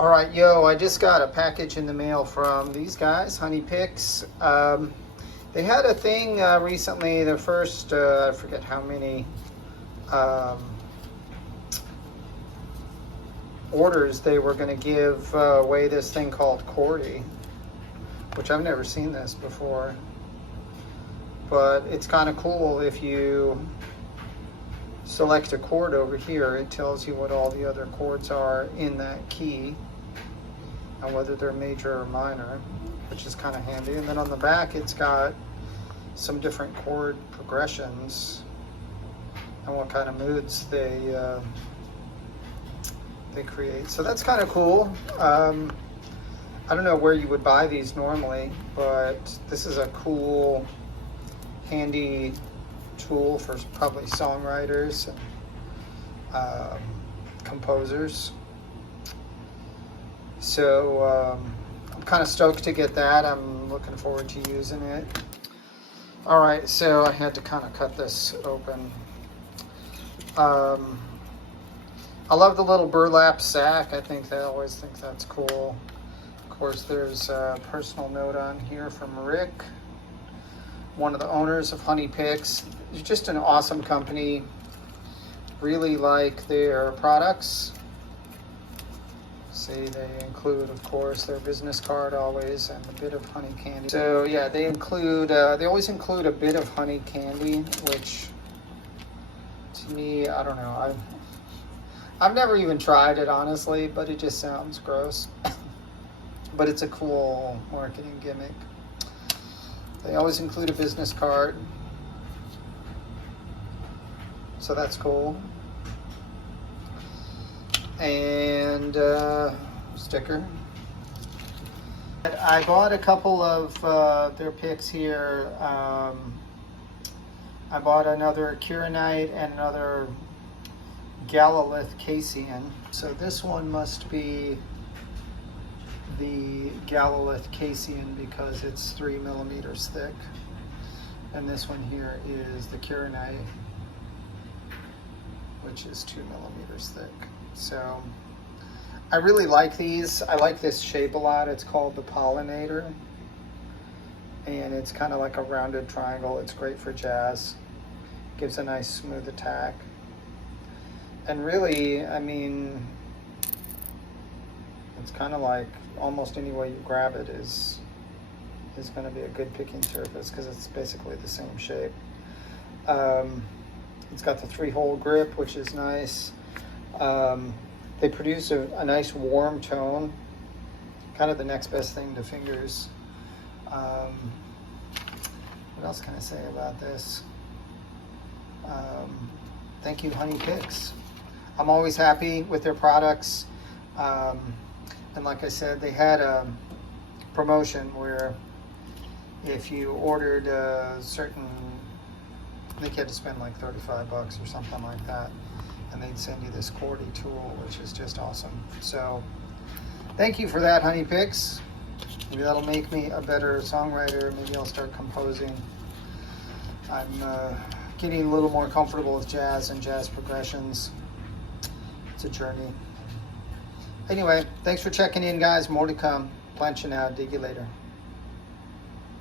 All right, yo, I just got a package in the mail from these guys, Honey Picks. They had a thing recently, the first, I forget how many orders they were going to give away this thing called Cordy, which I've never seen this before. But it's kind of cool. If you select a chord over here, it tells you what all the other chords are in that key and whether they're major or minor, which is kind of handy. And then on the back, it's got some different chord progressions and what kind of moods they create. So that's kind of cool. I don't know where you would buy these normally, but this is a cool, handy tool for probably songwriters and composers. So I'm kind of stoked to get that. I'm looking forward to using it. All right, so I had to kind of cut this open. I love the little burlap sack. I always think that's cool. Of course, there's a personal note on here from Rick, one of the owners of Honey Picks. It's just an awesome company. Really like their products. See, they include, of course, their business card always and a bit of honey candy. So yeah, they always include a bit of honey candy, which to me, I don't know. I've never even tried it, honestly, but it just sounds gross. But it's a cool marketing gimmick. They always include a business card, so that's cool. And sticker. I bought a couple of their picks here. I bought another Kirinite and another Kirinite Casein. So this one must be the Kirinite Casein because it's 3 millimeters thick, and this one here is the Kirinite, which is 2 millimeters thick. So I really like these. I like this shape a lot. It's called the Pollinator, and it's kind of like a rounded triangle. It's great for jazz. Gives a nice smooth attack. And really, I mean, it's kind of like almost any way you grab it is going to be a good picking surface because it's basically the same shape. It's got the 3-hole grip, which is nice. They produce a nice warm tone, kind of the next best thing to fingers. What else can I say about this? Thank you, Honey Picks. I'm always happy with their products. And like I said, they had a promotion where if you ordered a certain, I think you had to spend like $35 or something like that, and they'd send you this Cordy tool, which is just awesome. So thank you for that, Honey Picks. Maybe that'll make me a better songwriter. Maybe I'll start composing. I'm getting a little more comfortable with jazz and jazz progressions. It's a journey. Anyway, thanks for checking in, guys. More to come. Planching out. Dig you later.